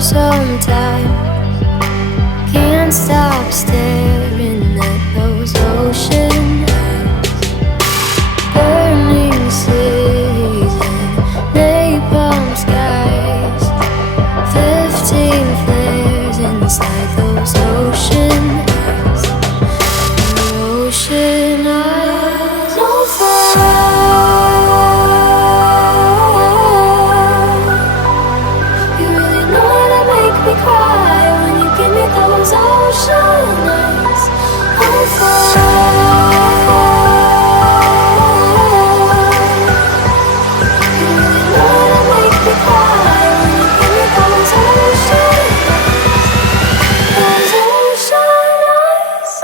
sometimes. Can't stop staring at those ocean eyes. Burning cities and napalm skies. 15 flares inside those ocean eyes. The ocean eyes on fire. You really know how to make me cry when you give me those ocean eyes on fire. You really know how to make me cry when you give me those ocean eyes. Those ocean eyes.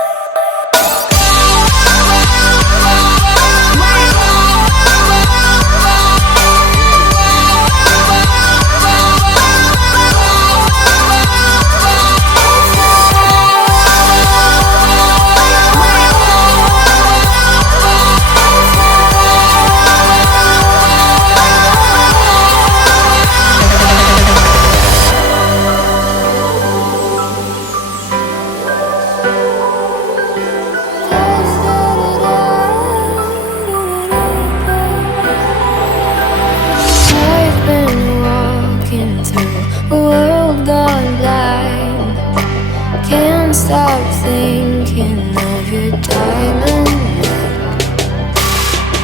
I've been walking through a world gone blind. Can't stop thinking of your diamond ring.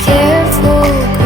Careful.